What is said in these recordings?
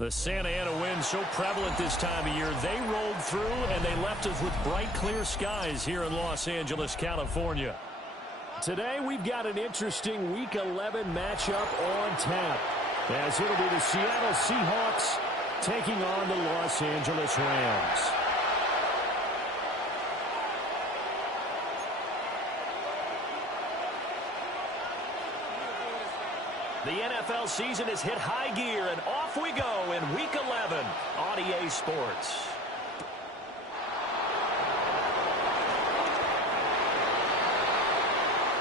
The Santa Ana wind so prevalent this time of year. They rolled through, and they left us with bright, clear skies here in Los Angeles, California. Today, we've got an interesting Week 11 matchup on tap, as it'll be the Seattle Seahawks taking on the Los Angeles Rams. The NFL season has hit high gear, and off we go in Week 11 on EA Sports.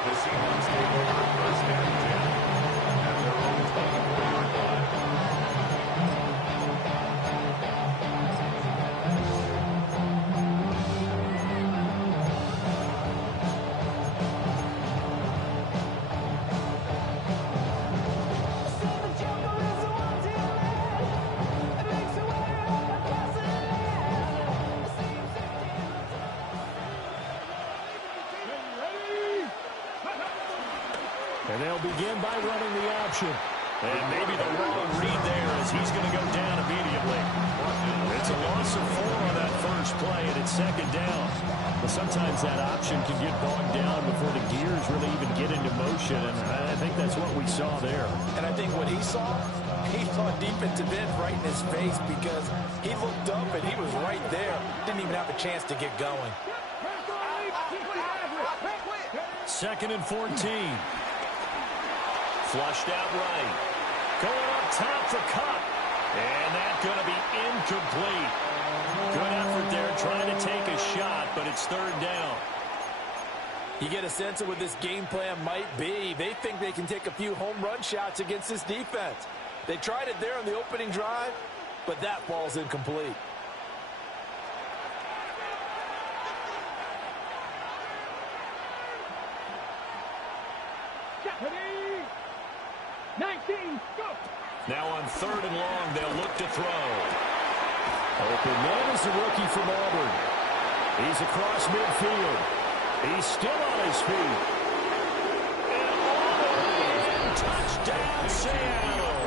The Seahawks take over first and 10 at their own 24-yard line. And they'll begin by running the option. And maybe the wrong read there as he's going to go down immediately. It's a loss of 4 on that first play, and it's second down. But sometimes that option can get bogged down before the gears really even get into motion, and I think that's what we saw there. And I think what he saw defensive end right in his face because he looked up and he was right there. Didn't even have a chance to get going. Second and 14. Flushed out right. Going up top for Cup. And that's going to be incomplete. Good effort there trying to take a shot, but it's third down. You get a sense of what this game plan might be. They think they can take a few home run shots against this defense. They tried it there on the opening drive, but that ball's incomplete. Now on third and long, they'll look to throw. Open man is the rookie from Auburn. He's across midfield. He's still on his feet. And all the way in, touchdown Seattle.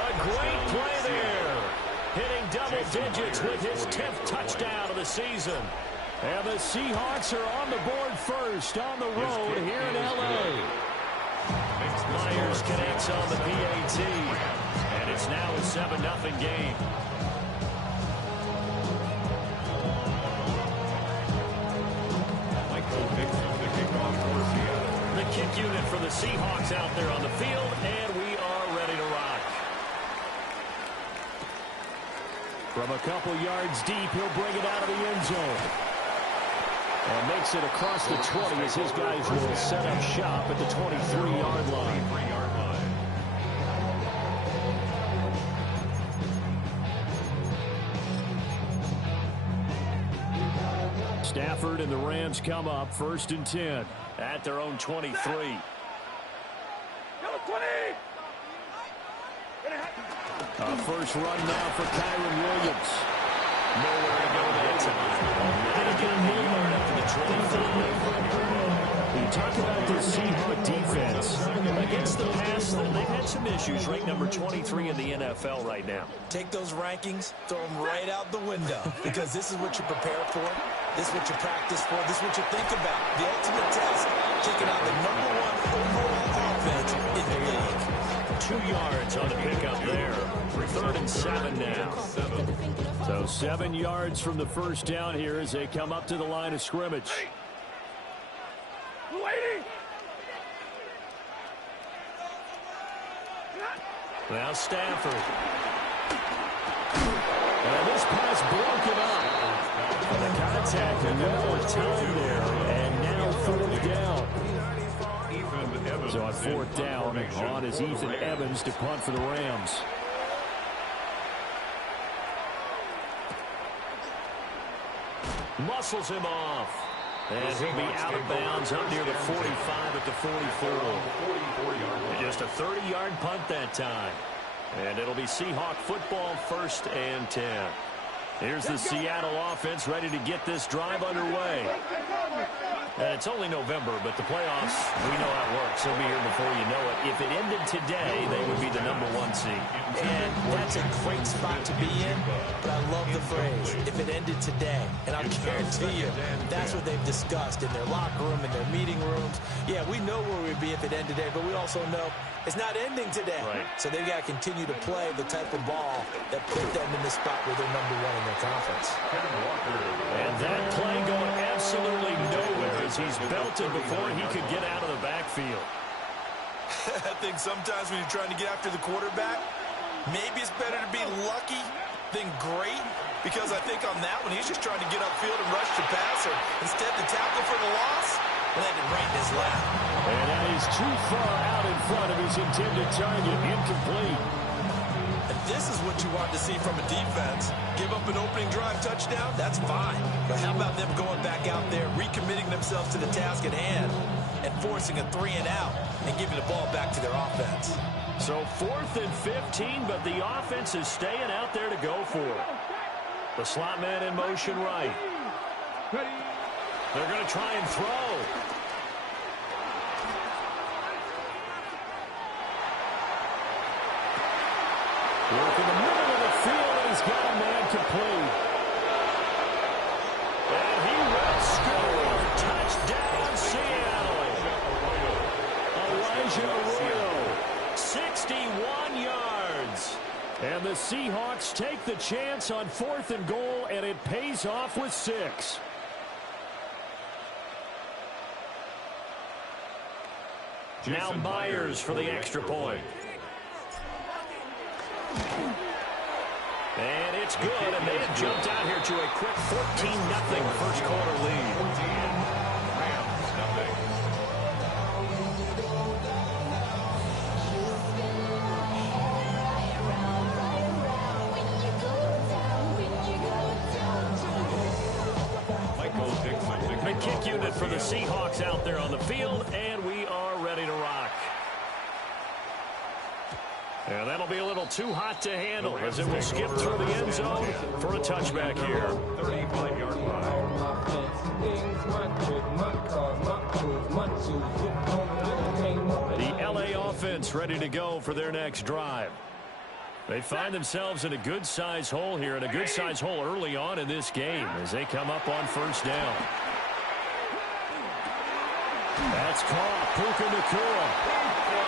A great play there. Hitting double digits with his 10th touchdown of the season. And the Seahawks are on the board first on the road here in L.A. Myers connects on the PAT, and it's now a 7-0 game. The kick unit for the Seahawks out there on the field, and we are ready to rock. From a couple yards deep, he'll bring it out of the end zone. And makes it across the 20 as his guys will set up shop at the 23-yard line. Stafford and the Rams come up first and 10 at their own 23. A first run now for Kyron Williams. Nowhere to go that time. Didn't get a yard after the 25. You talk about this Seahawks defense. Against the pass, they've had some issues. Ranked number 23 in the NFL right now. Take those rankings, throw them right out the window because this is what you prepare for. This is what you practice for. This is what you think about. The ultimate test, taking out the #1 overall offense in the league. 2 yards on the pickup there. Third and 7 now. So 7 yards from the first down here as they come up to the line of scrimmage. Now Stafford. And this pass broken up. And the contact and well time there. And now fourth down. So on fourth down, on is Ethan Evans to punt for the Rams. Muscles him off. And he'll be out of bounds up near the 45 at the 44. Just a 30-yard punt that time. And it'll be Seahawk football first and 10. Here's the Seattle offense ready to get this drive underway. It's only November, but the playoffs, we know how it works. They'll be here before you know it. If it ended today, they would be the #1 seed. And that's a great spot to be in, but I love the phrase, if it ended today. And I'll guarantee you, that's what they've discussed in their locker room, in their meeting rooms. Yeah, we know where we'd be if it ended today, but we also know it's not ending today. Right. So they've got to continue to play the type of ball that put them in the spot where they're #1 in their conference. And that play going absolutely nowhere as he's belted before he could get out of the backfield. I think sometimes when you're trying to get after the quarterback, maybe it's better to be lucky than great, because I think on that one, he's just trying to get upfield and rush the passer. Instead, the tackle for the loss landed right in his lap. And that is too far out in front of his intended target. Incomplete. And this is what you want to see from a defense. Give up an opening drive touchdown, that's fine. But how about them going back out there, recommitting themselves to the task at hand, and forcing a 3-and-out and giving the ball back to their offense. So 4th and 15, but the offense is staying out there to go for it. The slot man in motion right. They're going to try and throw. Work in the middle of the field, and he's got a man complete. And he will score. Touchdown, Seattle. Elijah Arroyo, 61 yards. And the Seahawks take the chance on 4th and goal, and it pays off with 6. Now Myers for the extra point. And it's good, and they have jumped out here to a quick 14-0 first quarter lead. The kick unit for the Seahawks out there on the field, and we are ready to rock. And that'll be a little too hot to handle as it will skip through the end zone for a touchback here. 35-yard line. The LA offense ready to go for their next drive. They find themselves in a good-sized hole here, and a good-sized hole early on in this game as they come up on first down. That's caught. Puka Nacua.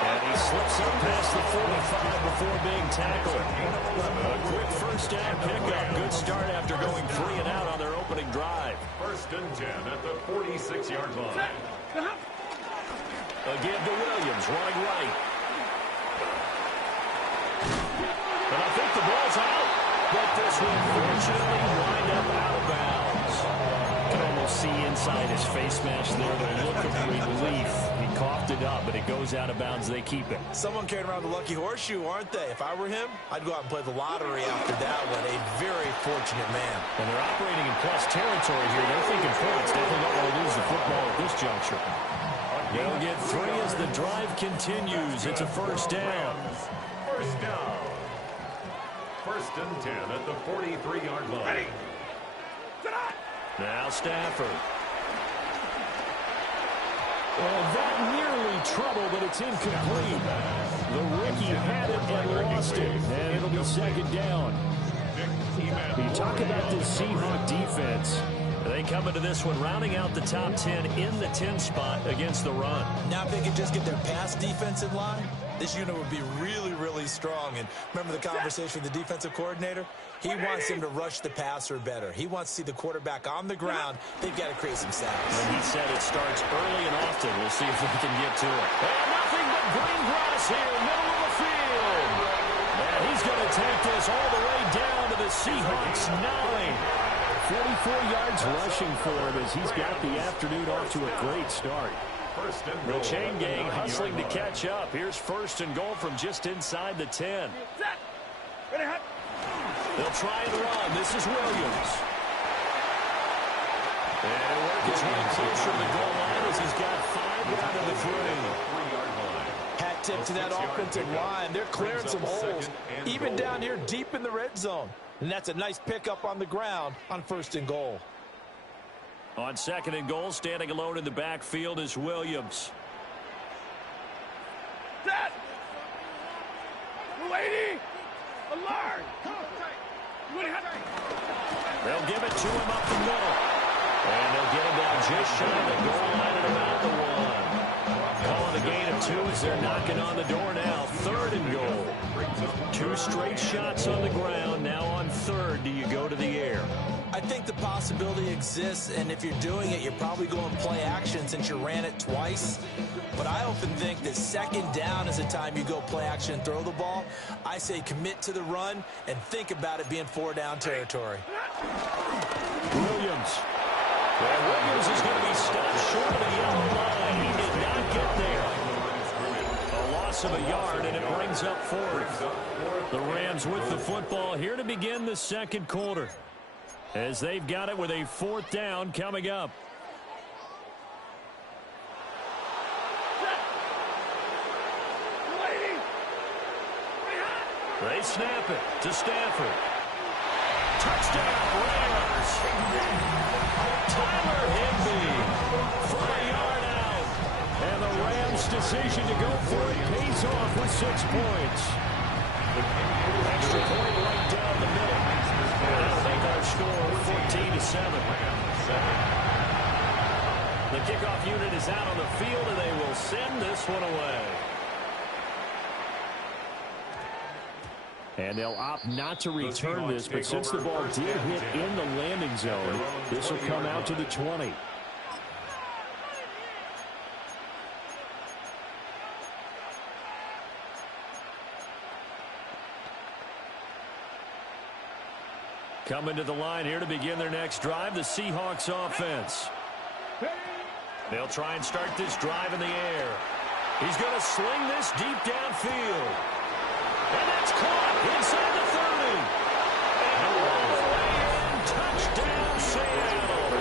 And he slips up past the 45 before being tackled. A quick first down pickup. Good start after going 3-and-out on their opening drive. 1st and 10 at the 46-yard line. Again to Williams, running right. And I think the ball's out. But this will fortunately wind up out of bounds. You can almost see inside his face mask there the look of relief. He coughed it up, but it goes out of bounds. They keep it. Someone carrying around the lucky horseshoe, aren't they? If I were him, I'd go out and play the lottery after that one. A very fortunate man. And they're operating in plus territory here. They're thinking points. Definitely don't want to lose the football at this juncture. They'll get 3 as the drive continues. It's a first down. First down. 1st and 10 at the 43-yard line. Ready. Now Stafford. Well, that nearly trouble, but it's incomplete. The rookie had it and lost it. And it'll be 2nd down. You talk about this Seahawk defense. They come into this one rounding out the top 10 in the 10 spot against the run. Now if they could just get their pass defense in line, this unit would be really, really strong. And remember the conversation with the defensive coordinator? He wants them to rush the passer better. He wants to see the quarterback on the ground. They've got to create some sacks. And he said it starts early and often. We'll see if we can get to it. And nothing but green grass here, middle of the field. And he's going to take this all the way down to the Seahawks 9. 44 yards rushing for him as he's got the afternoon off to a great start. The chain gang hustling to catch up. Here's 1st and goal from just inside the 10. They'll try and run. This is Williams. And work his way closer to the goal line as he's got 5 out of the 3-yard line. Hat tip to that offensive line. They're clearing some holes, even down here deep in the red zone. And that's a nice pickup on the ground on 1st and goal. On 2nd and goal, standing alone in the backfield is Williams. Set! Lady! Alert! They'll give it to him up the middle. And they'll get him down just shy of the goal line at about the 1. Calling the gain of 2 as they're knocking on the door now. 3rd and goal. 2 straight shots on the ground. Now on 3rd, do you go to the air? I think the possibility exists, and if you're doing it, you're probably going play action since you ran it twice. But I often think that 2nd down is the time you go play action and throw the ball. I say commit to the run and think about it being 4-down territory. Williams. And Williams is going to be stopped short of the yellow line. He did not get there. A loss of a yard, and it brings up 4th. The Rams with the football here to begin the 2nd quarter, as they've got it with a 4th down coming up. They snap it to Stafford. Touchdown, Rams. Tyler Higbee for a yard out. And the Rams' decision to go for it pays off with 6 points. Extra point right down the middle. That'll make our score 14-7. The kickoff unit is out on the field, and they will send this one away. And they'll opt not to return this, but since the ball did hit in the landing zone, this will come out to the 20. Coming to the line here to begin their next drive, the Seahawks offense. They'll try and start this drive in the air. He's going to sling this deep downfield. And that's caught inside the 30. And all the way in, touchdown Seattle.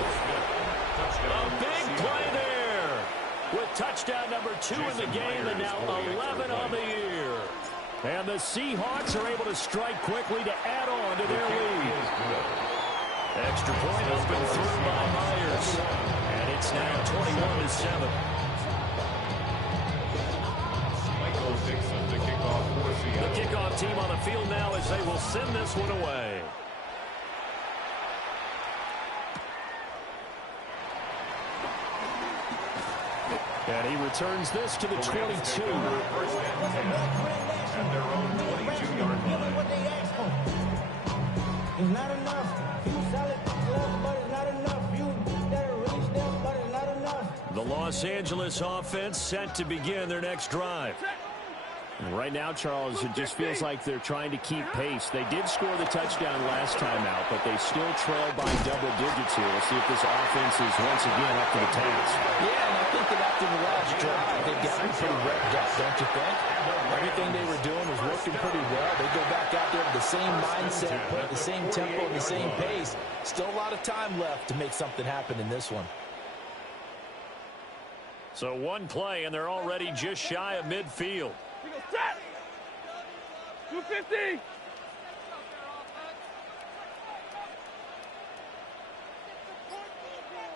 A big play there. With touchdown number 2 in the game and now 11 on the year. And the Seahawks are able to strike quickly to add on to their lead. Extra point open through by Myers. And it's now 21-7. The kickoff team on the field now as they will send this one away. And he returns this to the 22. At their own 22-yard line. It's not enough. You solid, but it's not enough. You better really step, but it's not enough. The Los Angeles offense set to begin their next drive. And right now, Charles, it just feels like they're trying to keep pace. They did score the touchdown last time out, but they still trail by double digits here. We'll see if this offense is once again up to the task. Yeah, and I think that after the last drive, they've gotten pretty revved up, don't you think? Everything they were doing was working pretty well. They go back out there with the same mindset, put the same tempo, and the same pace. Still a lot of time left to make something happen in this one. So one play, and they're already just shy of midfield. 250.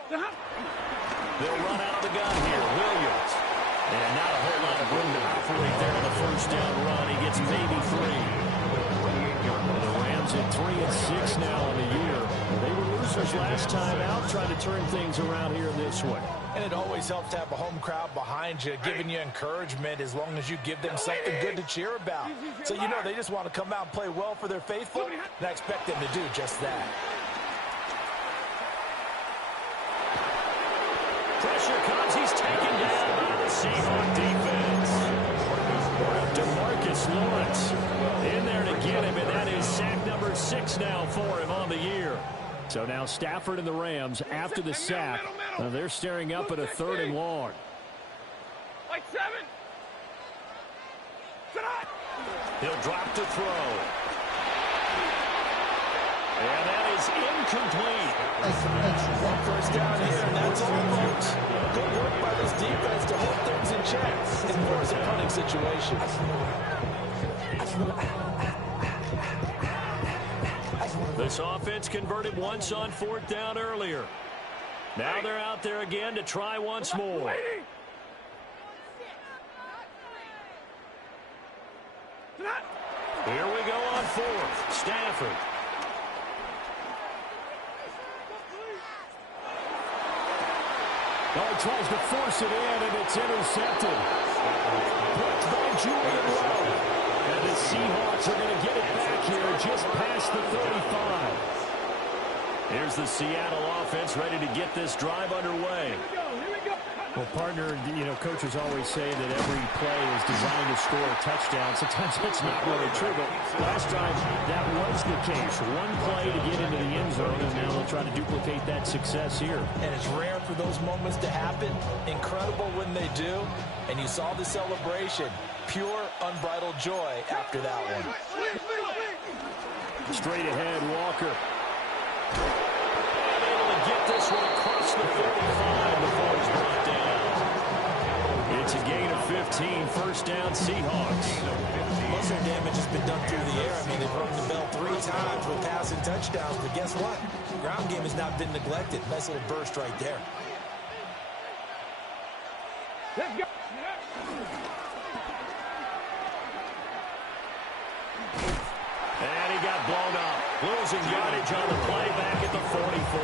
They'll run out of the gun here. Williams. And not a whole lot of room to operate there on the first down run. He gets maybe 3. The Rams at 3-6 now on the year. They were losers last time out, trying to turn things around here in this one. And it always helps to have a home crowd behind you, giving you encouragement as long as you give them something good to cheer about. So, you know, they just want to come out and play well for their faithful, and I expect them to do just that. Pressure comes. He's taken down by the Seahawks defense. DeMarcus Lawrence in there to get him, and that is sack number 6 now for him on the year. So now Stafford and the Rams, after the sack, they're staring up at a 3rd and long. Like 7. He'll drop to throw. And that is incomplete. One first down here, and that's all, folks. Good work by this defense to hold things in check and force a punting situation. This offense converted once on 4th down earlier. Now they're out there again to try once more. Here we go on 4th. Stafford. Oh, he tries to force it in, and it's intercepted. Blocked by Julian Rowe. And the Seahawks are going to get it back here just past the 35. Here's the Seattle offense ready to get this drive underway. Well, partner, coaches always say that every play is designed to score a touchdown. Sometimes that's not really true, but last time that was the case. One play to get into the end zone, and now they'll try to duplicate that success here. And it's rare for those moments to happen. Incredible when they do. And you saw the celebration. Pure, unbridled joy after that one. Straight ahead, Walker. And able to get this one across the 45 before he's brought down. It's a gain of 15, 1st down Seahawks. Most of their damage has been done through the air. I mean, they've rung the bell 3 times with passing touchdowns, but guess what? The ground game has not been neglected. Nice little burst right there. Let's go. And he got blown up. Losing yardage on the play back at the 44.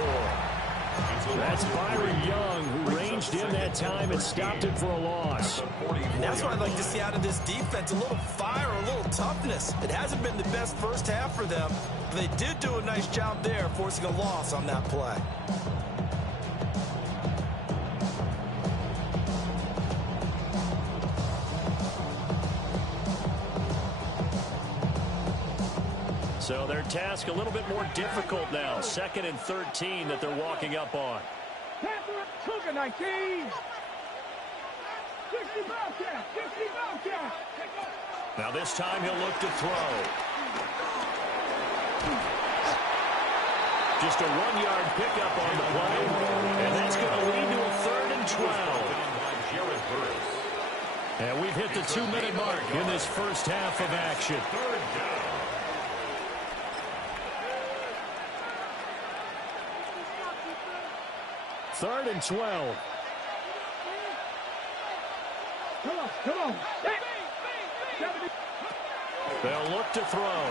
That's Byron Young, who ranged in that time and stopped it for a loss. And that's what I'd like to see out of this defense. A little fire, a little toughness. It hasn't been the best first half for them. They did do a nice job there, forcing a loss on that play. So their task a little bit more difficult now. 2nd and 13 that they're walking up on. Took a 19. 60 Bobcat. 60 Bobcat. Now this time he'll look to throw. Just a 1-yard pickup on the play. And that's going to lead to a 3rd and 12. And we've hit the 2-minute mark in this first half of action. 3rd and 12. Come on. They'll look to throw.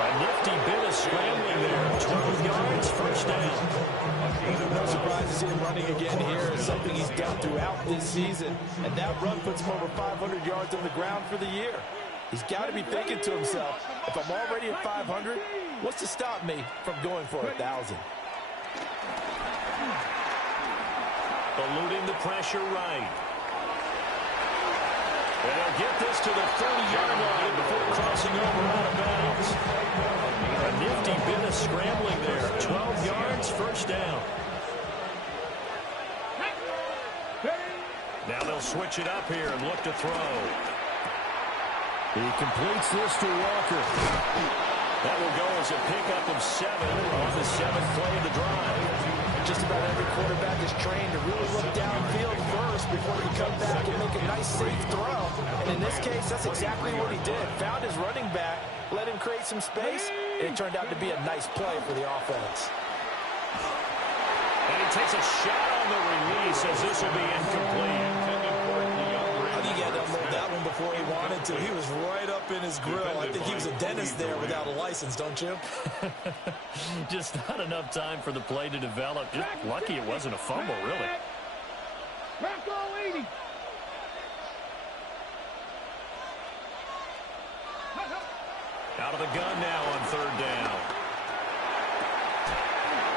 A nifty bit of scrambling there. 12 yards, 1st down. No surprise to see him running again here. It's something he's done throughout this season. And that run puts him over 500 yards on the ground for the year. He's got to be thinking to himself, if I'm already at 500, what's to stop me from going for 1,000? Eluding the pressure right. And they'll get this to the 30-yard line before crossing over out of bounds. A nifty bit of scrambling there. 12 yards, 1st down. Now they'll switch it up here and look to throw. He completes this to Walker. That will go as a pickup of 7 on the 7th play of the drive. Just about every quarterback is trained to really look downfield first before he come back and make a nice, safe throw. And in this case, that's exactly what he did. Found his running back, let him create some space, and it turned out to be a nice play for the offense. And he takes a shot on the release as this will be incomplete. I think he had to unload that one before he wanted to. He was right up in his grill. I think he was a dentist there without a license, don't you? Just not enough time for the play to develop. Just lucky it wasn't a fumble, really. Back all 80. Out of the gun now on 3rd down.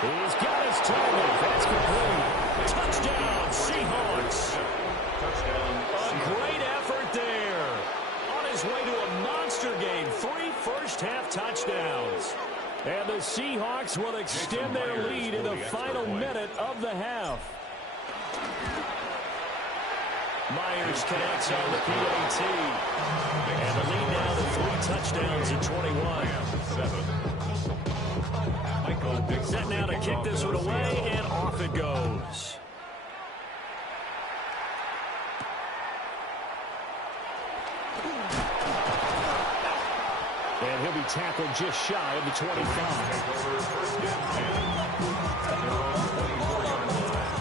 He's got his target. That's complete. Touchdown, Seahawks. A great effort there. On his way to a monster game. 3 first-half touchdowns. And the Seahawks will extend their lead in the final minute of the half. Myers connects on the PAT. And the lead now to 3 touchdowns at 21. Set now to kick this one away, and off it goes. tackled just shy of the 25. First and 10 at their own 24-yard line.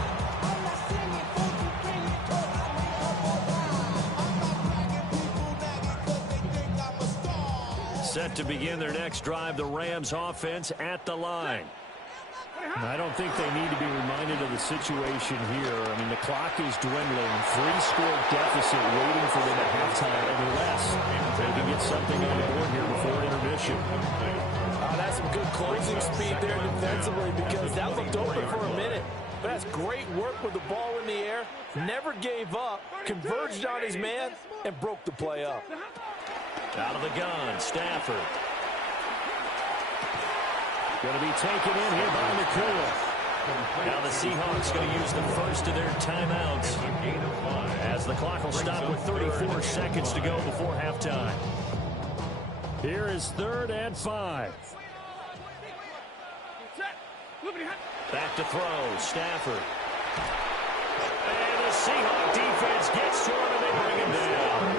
Set to begin their next drive, the Rams offense at the line. I don't think they need to be reminded of the situation here. I mean, the clock is dwindling. 3-score deficit waiting for them at halftime unless they can get something on the board here before intermission. That's some good closing speed there defensively because that looked open for a minute. But that's great work with the ball in the air. Never gave up, converged on his man, and broke the play up. Out of the gun, Stafford. Going to be taken in here by McCool. Now the Seahawks going to use the first of their timeouts as the clock will stop with 34 seconds to go before halftime. Here is 3rd and 5. Back to throw, Stafford. And the Seahawk defense gets to him and they bring him down.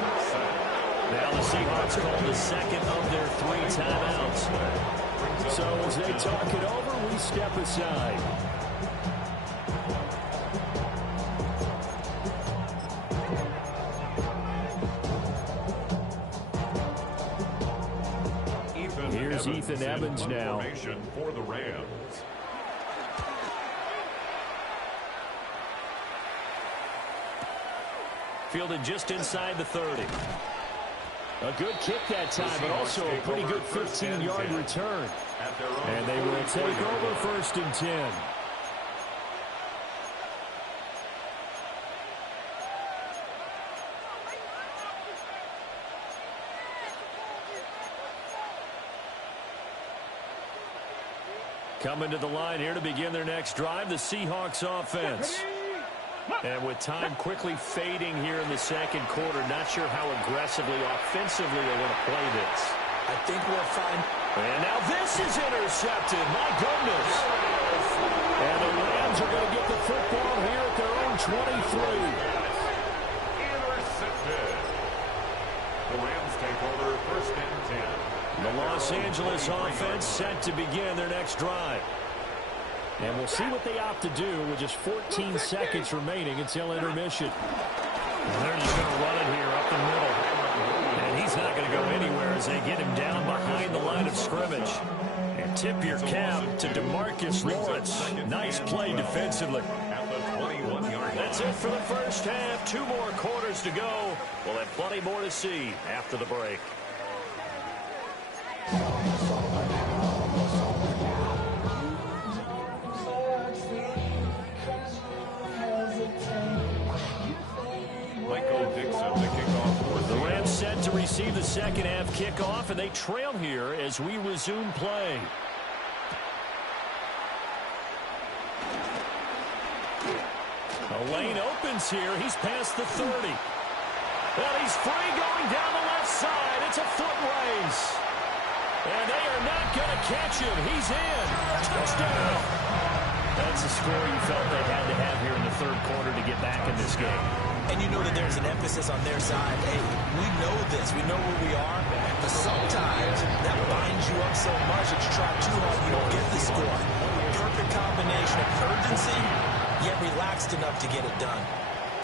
Now the Seahawks call the second of their 3 timeouts. So as they talk it over, we step aside. Here's Ethan Evans now. For the Rams. Fielded just inside the 30. A good kick that time, but also a pretty good 15-yard return. And they will take over 1st and 10. Coming to the line here to begin their next drive, the Seahawks offense. And with time quickly fading here in the second quarter, not sure how aggressively, offensively they're going to play this. I think we'll find... And now this is intercepted. My goodness. And the Rams are going to get the football here at their own 23. Intercepted. The Rams take over 1st and 10. The Los Angeles offense set to begin their next drive. And we'll see what they opt to do with just 14 seconds remaining until intermission. And they're just going to run it here up the middle. And he's not going to go anywhere as they get him down behind the line of scrimmage. And tip your cap to DeMarcus Lawrence. Nice play defensively. At the 21-yard That's it for the first half. 2 more quarters to go. We'll have plenty more to see after the break. The Rams set to receive the second half kickoff, and they trail here as we resume play. A lane opens here. He's past the 30. Well, he's free going down the left side. It's a foot race. And they are not going to catch him. He's in. Touchdown. That's a score you felt they had to have here in the 3rd quarter to get back in this game. And you know that there's an emphasis on their side. Hey, we know this. We know where we are. But sometimes that binds you up so much that you try too hard, you don't get the score. Perfect combination of urgency, yet relaxed enough to get it done.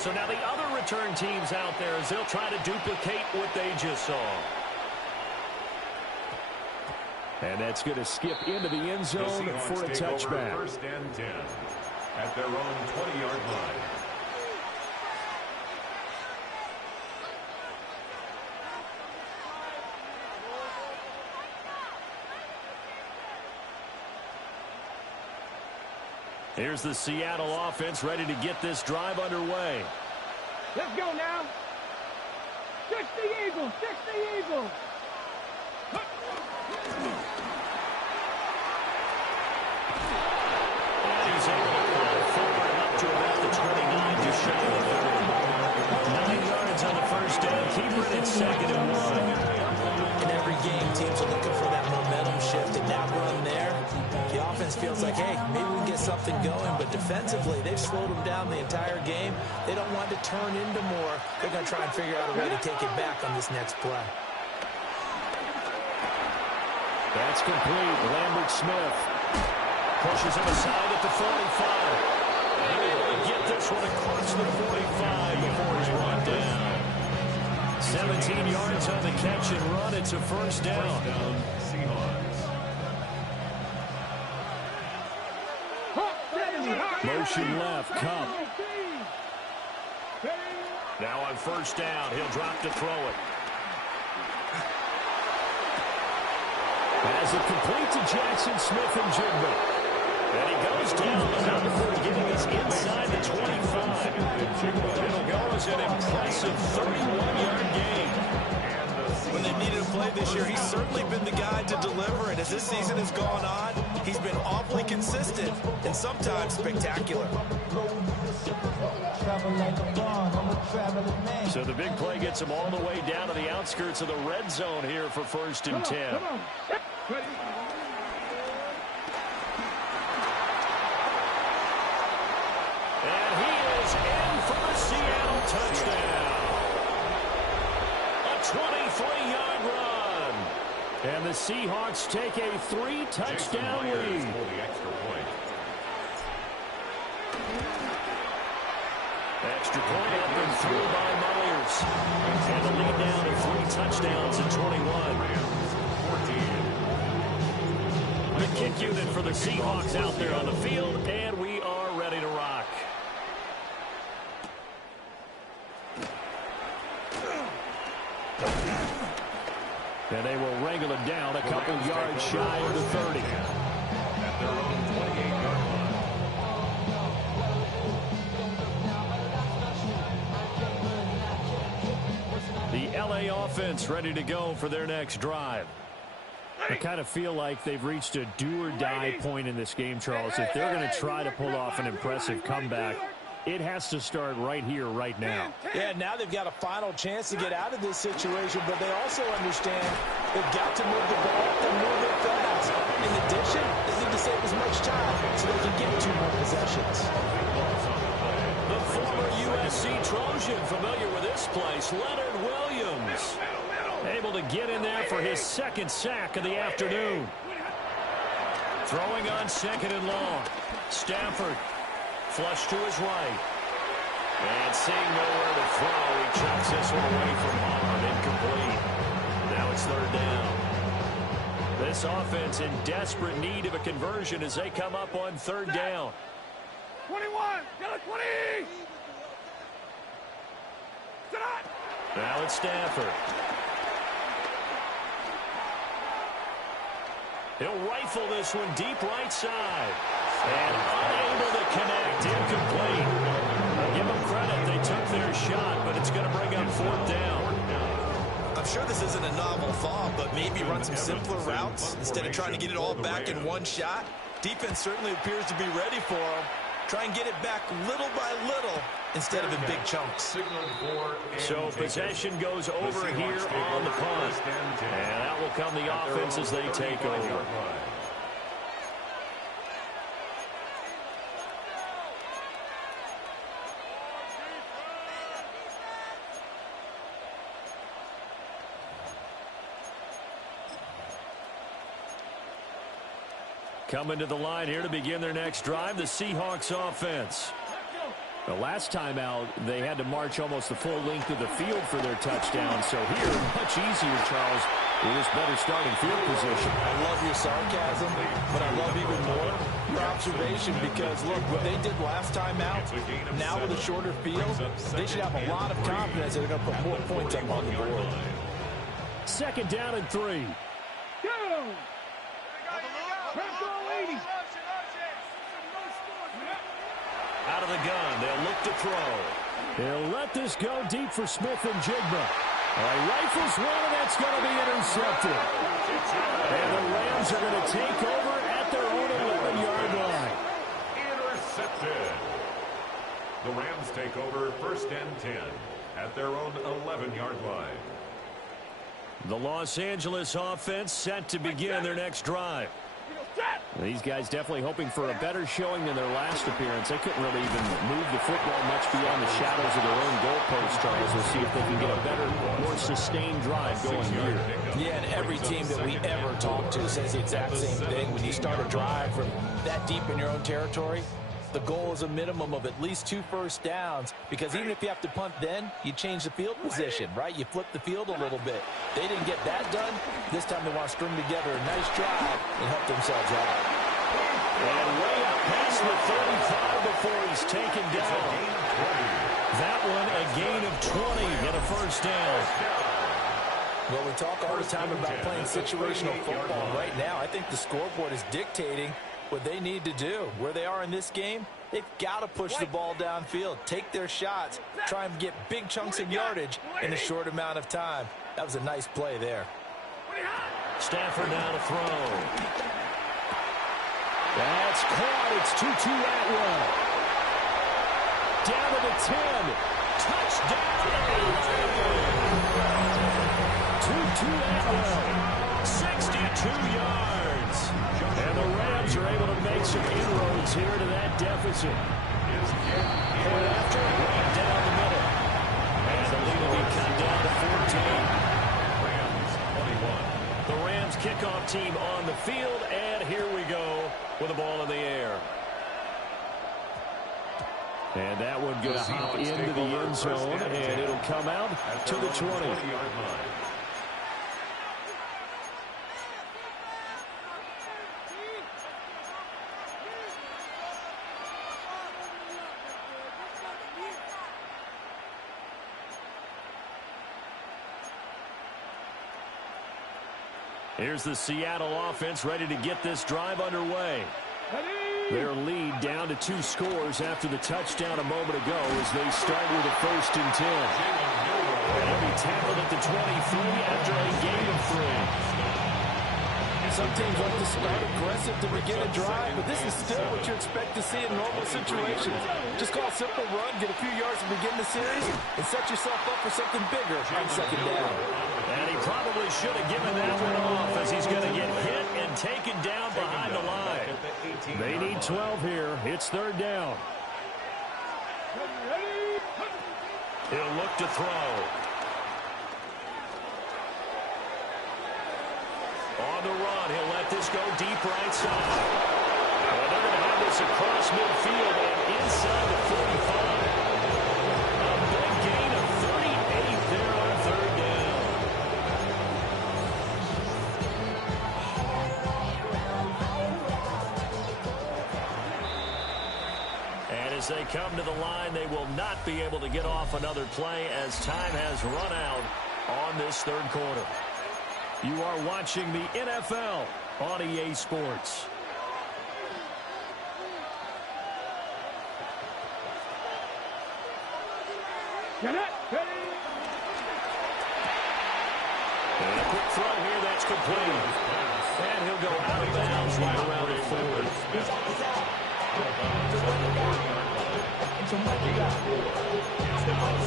So now the other return teams out there as they'll try to duplicate what they just saw. And that's going to skip into the end zone for a touchback. 1st and 10 at their own 20-yard line. Here's the Seattle offense ready to get this drive underway. Let's go now. 60 Eagles, 60 Eagles. And he's able to pull it forward up to about the 29, just shy of the 30. 9 yards on the first down, keeper at 2nd and 1. In every game, teams are looking for that momentum shift, and that run there, the offense feels like, hey, maybe we can get something going, but defensively, they've slowed them down the entire game. They don't want to turn into more. They're going to try and figure out a way to take it back on this next play. That's complete. Lambert Smith pushes him aside at the 45. And able to get this one across the 45 before he's brought down. 17 yards on the catch and run. It's a first down. Motion left, Cup. Now on first down, he'll drop to throw it. As it complete to Jackson Smith and Jigba. And he goes down, but not before getting us inside the 25. It'll go as an impressive 31-yard gain. When they needed a play this year, he's certainly been the guy to deliver. And as this season has gone on, he's been awfully consistent and sometimes spectacular. So the big play gets him all the way down to the outskirts of the red zone here for first and 10. And he is in for the Seattle touchdown. A 23-yard run. And the Seahawks take a 3-touchdown lead. Extra point up and through by Myers. And the lead down to 3 touchdowns in 21. The kick unit for the Seahawks out there on the field, and we are ready to rock. And they will wrangle it down a couple yards shy of the 30. At their own 28-yard line. The LA offense ready to go for their next drive. I kind of feel like they've reached a do-or-die point in this game, Charles. If they're going to try to pull off an impressive comeback, it has to start right here, right now. Yeah, now they've got a final chance to get out of this situation, but they also understand they've got to move the ball and move it fast. In addition, they need to save as much time so they can get 2 more possessions. The former USC Trojan, familiar with this place, Leonard Williams. Able to get in there for his 2nd sack of the afternoon. Throwing on 2nd and long. Stafford. Flush to his right. And seeing nowhere to throw, he chucks this one away from harm. Incomplete. Now it's 3rd down. This offense in desperate need of a conversion as they come up on 3rd down. 21, get it, 20! Now it's Stafford. He'll rifle this one deep right side. And unable to connect. Incomplete. I'll give them credit. They took their shot, but it's going to bring up 4th down. I'm sure this isn't a novel thought, but maybe run some simpler routes instead of trying to get it all back in one shot. Defense certainly appears to be ready for them. Try and get it back little by little instead of in big chunks. So possession goes over here on the punt. And that will come the offense as they take over. Coming to the line here to begin their next drive, the Seahawks offense. The last time out, they had to march almost the full length of the field for their touchdown. So here, much easier, Charles, with this better starting field position. I love your sarcasm, but I love even more your observation because, look, what they did last time out, now with a shorter field, they should have a lot of confidence that they're going to put more points up on the board. 2nd down and 3. Go! Out of the gun, they'll look to throw. They'll let this go deep for Smith and Jigba. He rifles one, and that's going to be intercepted. And the Rams are going to take over at their own 11-yard line. Intercepted. The Rams take over 1st and 10 at their own 11-yard line. The Los Angeles offense set to begin their next drive. These guys definitely hoping for a better showing than their last appearance. They couldn't really even move the football much beyond the shadows of their own goalpost, Charles. We'll see if they can get a better, more sustained drive going here. Yeah, and every team that we ever talk to says the exact same thing. When you start a drive from that deep in your own territory, the goal is a minimum of at least 2 first downs, because even if you have to punt then, you change the field position, right? You flip the field a little bit. They didn't get that done. This time they want to string together a nice drive and help themselves out. And way up past the 35 before he's taken down. That one a gain of 20 and a first down. Well, we talk all the time about playing situational football. Right now, I think the scoreboard is dictating what they need to do. Where they are in this game, they've got to push the ball downfield, take their shots, try and get big chunks of yardage in a short amount of time. That was a nice play there. Stafford now to throw. That's caught. It's Tutu Atwell. Down to the 10. Touchdown. Tutu Atwell. 62 yards. And the Rams are able to make some inroads here to that deficit. Point after, right down the middle. And the lead will be cut down to 14. Rams 21. The Rams kickoff team on the field, and here we go with the ball in the air. And that one going to hop into the end zone, and it'll come out to the 20. Here's the Seattle offense ready to get this drive underway. Their lead down to 2 scores after the touchdown a moment ago as they start with a 1st and 10. And he'll be tackled at the 23 after a gain of 3. Some teams like to start aggressive to begin a drive, but this is still what you expect to see in normal situations. Just call a simple run, get a few yards to begin the series, and set yourself up for something bigger on 2nd down. And he probably should have given that one off as he's going to get hit and taken down behind the line. They need 12 here. It's 3rd down. He'll look to throw. On the run, he'll let this go deep right side. Well, they're going to have this across midfield and inside the 45. A big gain of 38 there on 3rd down. And as they come to the line, they will not be able to get off another play as time has run out on this 3rd quarter. You are watching the NFL on EA Sports. Get it. And a quick throw here, that's complete. And he'll go out of bounds right around the 40.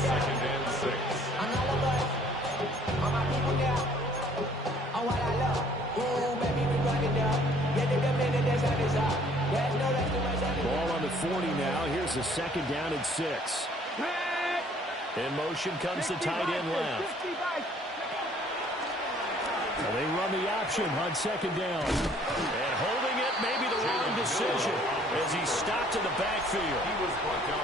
Second and 6. Ball on the 40 now. Here's a 2nd down and 6. In motion comes the tight end left. And they run the option on 2nd down. And holding it, maybe the wrong decision as he's stopped in the backfield.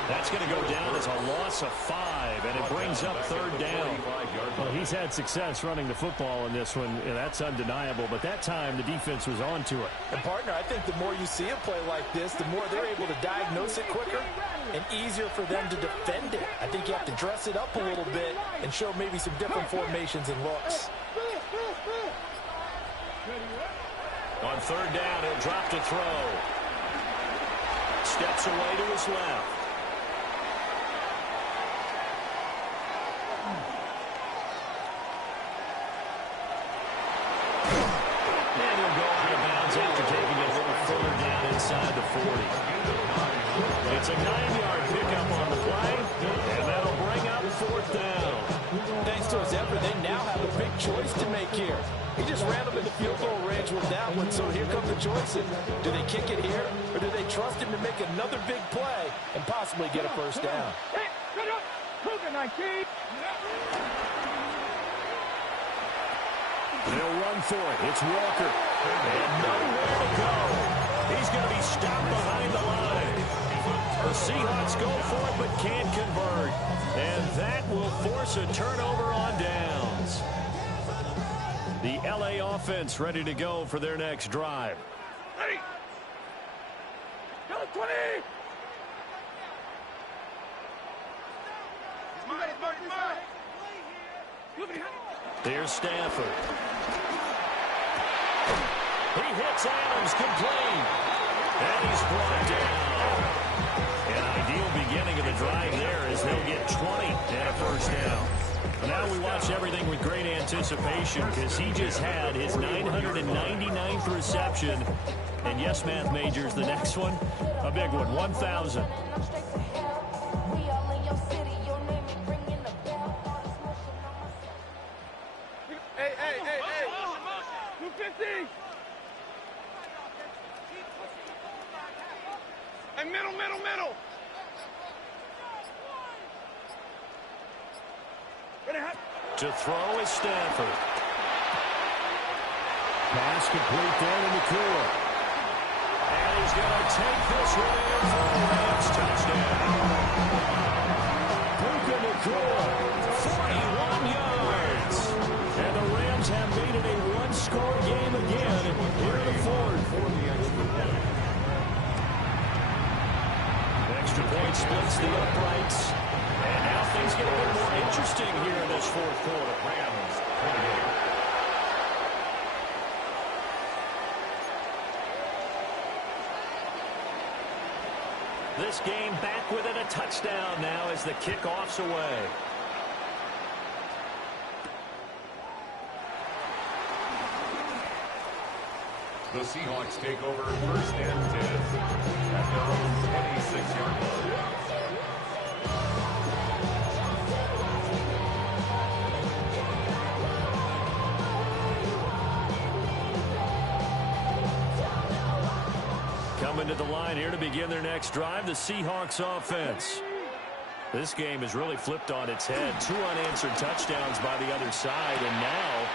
That's going to go down as a loss of 5, and it brings up 3rd down. Well, he's had success running the football in this one, and that's undeniable. But that time, the defense was on to it. And, partner, I think the more you see a play like this, the more they're able to diagnose it quicker and easier for them to defend it. I think you have to dress it up a little bit and show maybe some different formations and looks. On 3rd down, he'll drop to throw. Steps away to his left. And he'll go out of bounds after taking it a little further down inside the 40. It's a 9-yard pickup on the play, and that'll bring up 4th down. Thanks to his effort, they now have a big choice to make here. He just ran them in the field goal range with that one, so here come the choices. Do they kick it here, or do they trust him to make another big play and possibly get a first down? Hey, good up. Cougar 19. They'll run for it. It's Walker. And nowhere to go. He's going to be stopped behind the line. The Seahawks go for it but can't convert. And that will force a turnover on downs. The LA offense ready to go for their next drive. Ready. Yellow 20. Here's Stafford. He hits Adams complete. And he's brought down. An ideal beginning of the drive there as they'll get 20 and a first down. Now we watch everything with great anticipation because he just had his 999th reception. And yes, math majors, the next one, a big one, 1,000. Hey. 250. Hey, middle. To throw is Stafford. Pass complete there to McCool. And he's going to take this one in for a Rams touchdown. Puka McCool, 41 yards. And the Rams have made it a one-score game again here in the fourth. Extra point splits the uprights. And now things get a bit more interesting here in this fourth quarter. Rams 28. This game back within a touchdown now as the kickoff's away. The Seahawks take over first and 10 at their own 26-yard line. Coming to the line here to begin their next drive, the Seahawks offense. This game is really flipped on its head. 2 unanswered touchdowns by the other side, and now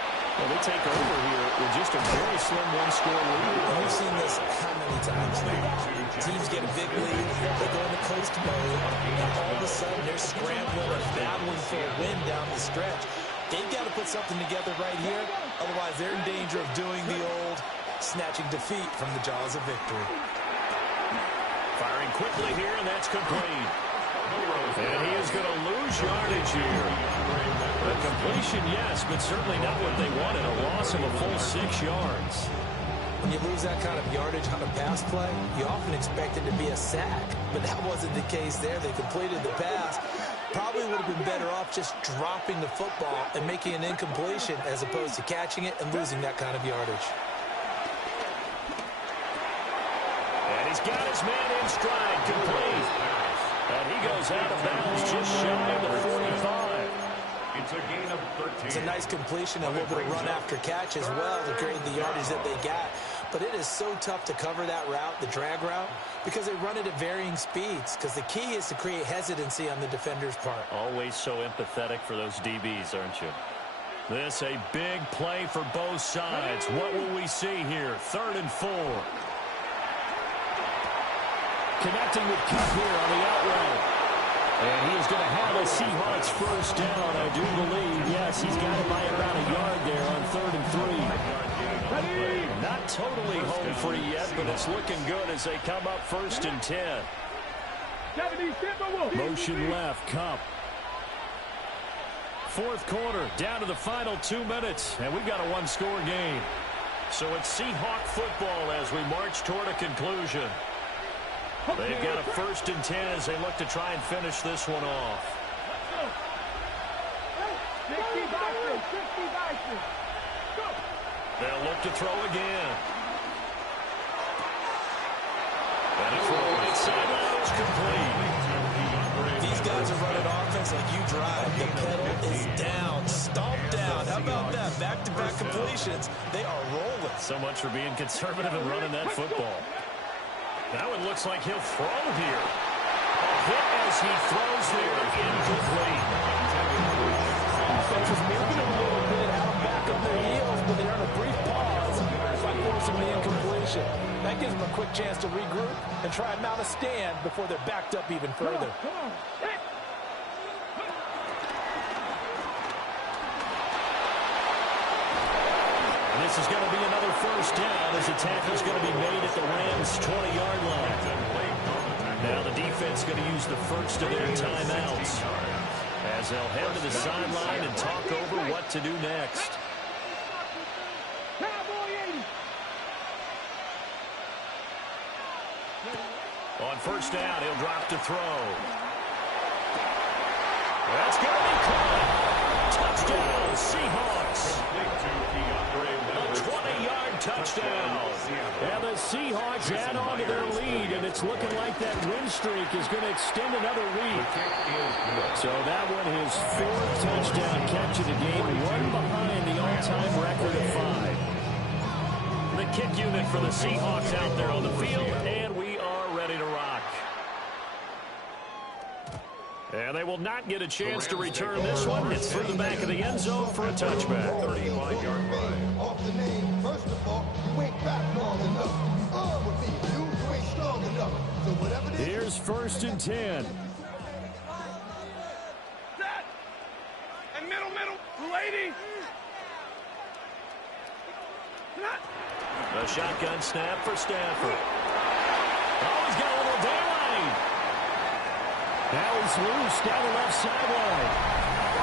they take over here with just a very slim one-score lead. We've seen this how many times now? Teams get a big lead, they go into coast mode, and all of a sudden they're scrambling and battling for a win down the stretch. They've got to put something together right here, otherwise they're in danger of doing the old snatching defeat from the jaws of victory. Firing quickly here, and that's complete. And he is going to lose yardage here. A completion, yes, but certainly not what they wanted. A loss of a full 6 yards. When you lose that kind of yardage on a pass play, you often expect it to be a sack. But that wasn't the case there. They completed the pass. Probably would have been better off just dropping the football and making an incompletion as opposed to catching it and losing that kind of yardage. And he's got his man in stride, complete. And he goes out of bounds just shy of the 45. It's a gain of 13. It's a nice completion, a little bit of run after catch as well to create the yardage that they got. But it is so tough to cover that route, the drag route, because they run it at varying speeds. Because the key is to create hesitancy on the defender's part. Always so empathetic for those DBs, aren't you? This a big play for both sides. What will we see here? 3rd and 4. Connecting with Cup here on the out route. And he is going to have a Seahawks first down, I do believe. Yes, he's got it by about a yard there on 3rd and 3. Not totally home free yet, but it's looking good as they come up 1st and 10. Motion left, Cup. 4th quarter, down to the final 2 minutes, and we've got a one-score game. So it's Seahawk football as we march toward a conclusion. They've got a 1st and 10 as they look to try and finish this one off. They'll look to throw again. And a throw right sideline is complete. These guys are running offense like you drive. The pedal is down, stomped down. How about that? Back-to-back completions. They are rolling. So much for being conservative and running that football. That one looks like he'll throw here. A hit as he throws there, incomplete. Offense is moving a little bit out back on their heels, but they're on a brief pause by forcing the incompletion. That gives them a quick chance to regroup and try and mount a stand before they're backed up even further. This is going to be another first down as the tackle's going to be made at the Rams' 20-yard line. Now the defense going to use the first of their timeouts as they'll head to the sideline and talk over what to do next. On first down, he'll drop to throw. That's going to be caught. Touchdown, Seahawks. A 20-yard touchdown. And the Seahawks add on to their lead, and it's looking like that win streak is going to extend another week. So that one, his fourth touchdown catch of the game, one behind the all-time record of 5. The kick unit for the Seahawks out there on the field, and we are ready to rock. And they will not get a chance to return this one. It's through the back of the end zone for a touchback. 35-yard line. Off the name, first of all, you ain't back long enough. With me, you ain't strong enough. So whatever it is. Here's first and 10. Set. And middle. Lady. The shotgun snap for Stafford. Oh, he's got a little daylight. Now he's loose down the left sideline.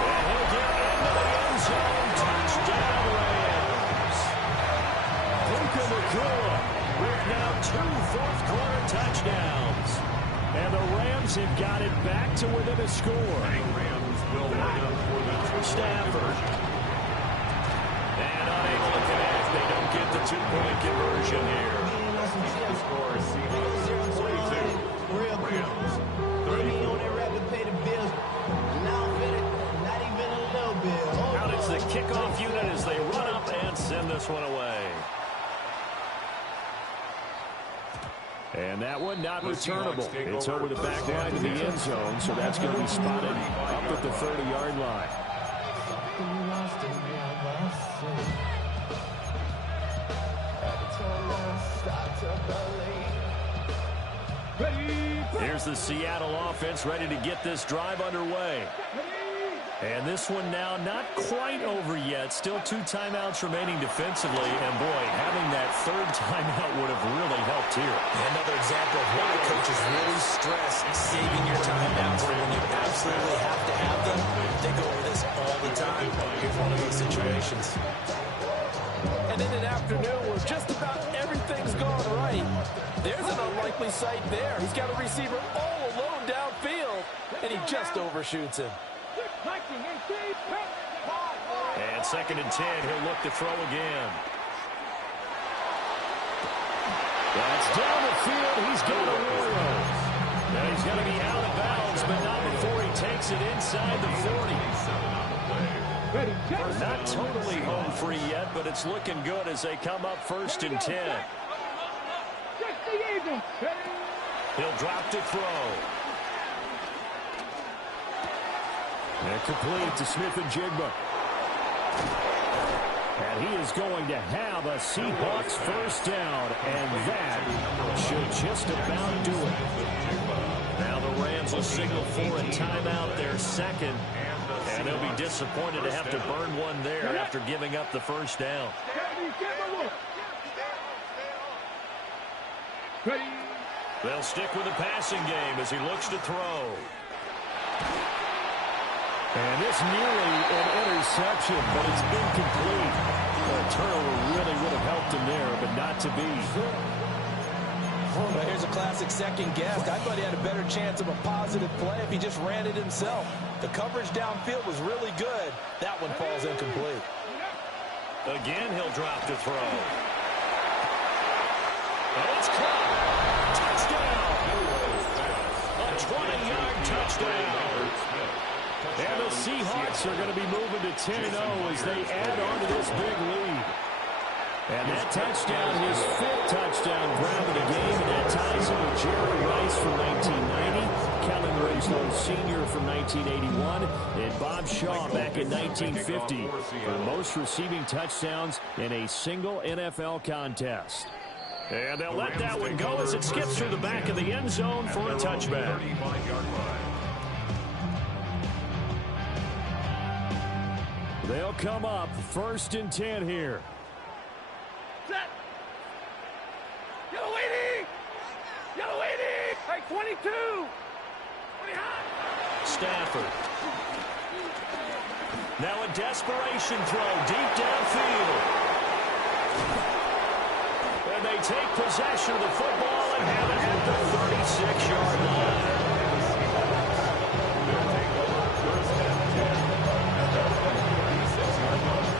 And he'll get into the end zone. Touchdown, Rams. Puka Nacua with now 2 fourth-quarter touchdowns. And the Rams have got it back to within a score. Rams will line up for the Stafford. And unable to connect. They don't get the 2-point conversion here. The score is Seahawks 42. Real quick. Baby on that rap to pay the bills. Now not even a little bit. Out it's the kickoff unit as they run up and send this one away. And that one not returnable. It's over the back line of the end zone, so that's going to be spotted up at the 30-yard line. Here's the Seattle offense ready to get this drive underway. And this one now not quite over yet. Still 2 timeouts remaining defensively. And, boy, having that third timeout would have really helped here. Another example of why coaches really stress saving your timeouts for when you absolutely have to have them. They go over this all the time. Here's one of those situations. And in an afternoon where just about everything's gone right, there's an unlikely sight there. He's got a receiver all alone downfield, and he just overshoots him. And second and 10, he'll look to throw again. That's down the field. He's got a whirl. Now he's going to be out of bounds, but not before he takes it inside the 40. Not totally home free yet, but it's looking good as they come up first and 10. He'll drop to throw. And complete to Smith-Njigba. And he is going to have a Seahawks first down, and that should just about do it. Now the Rams will signal for a timeout, their second, and they'll be disappointed to have to burn one there after giving up the first down. They'll stick with the passing game as he looks to throw. And this nearly an interception, but it's incomplete. A turnover really would have helped him there, but not to be. Well, here's a classic second guess. I thought he had a better chance of a positive play if he just ran it himself. The coverage downfield was really good. That one falls incomplete. Again, he'll drop to throw. And it's caught. Touchdown. A 20-yard touchdown. And the Seahawks are going to be moving to 10-0 as they add on to this big lead. And that touchdown, his 5th touchdown grab of the game, and that ties him with Jerry Rice from 1990, Kellen Winslow Sr. from 1981, and Bob Shaw back in 1950 for the most receiving touchdowns in a single NFL contest. And they'll let that one go as it skips through the back of the end zone for a touchback. They'll come up 1st and 10 here. Set. Yellow lady. Yellow lady. Hey, 22. 20 hot. Stafford. Now a desperation throw deep downfield. And they take possession of the football and have it at the 36-yard line. They'll take over 1st and 10 at their 36-yard line.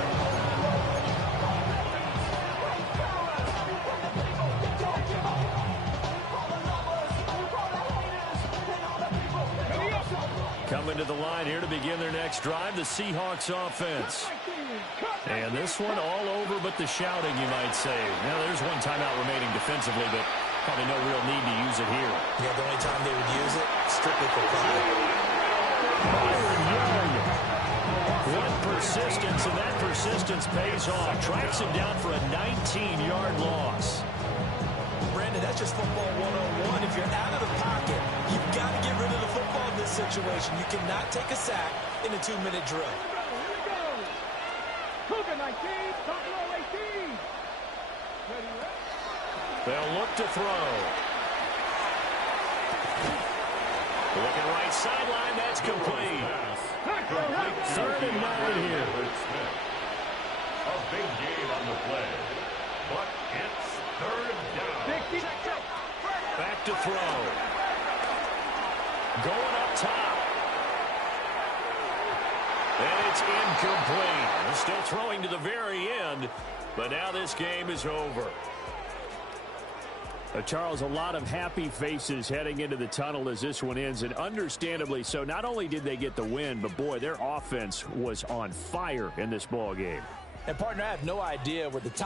Coming to the line here to begin their next drive, the Seahawks offense. And this one all over but the shouting, you might say. Now, there's one timeout remaining defensively, but probably no real need to use it here. Yeah, the only time they would use it, strictly for pride. Byron Young. What persistence, and that persistence pays off. Tracks him down for a 19-yard loss. Brandon, that's just football 101. If you're out of the pocket, you've got to get rid of the football in this situation. You cannot take a sack in a 2-minute drill. Cougar 19, Buffalo 18. They'll look to throw. Looking right sideline, that's complete. 3rd and 9 here. A big game on the play, but it's 3rd down. Back to throw. Going up top. And it's incomplete. They're still throwing to the very end, but now this game is over. Charles, a lot of happy faces heading into the tunnel as this one ends, and understandably so. Not only did they get the win, but boy, their offense was on fire in this ball game. And partner, I have no idea what the top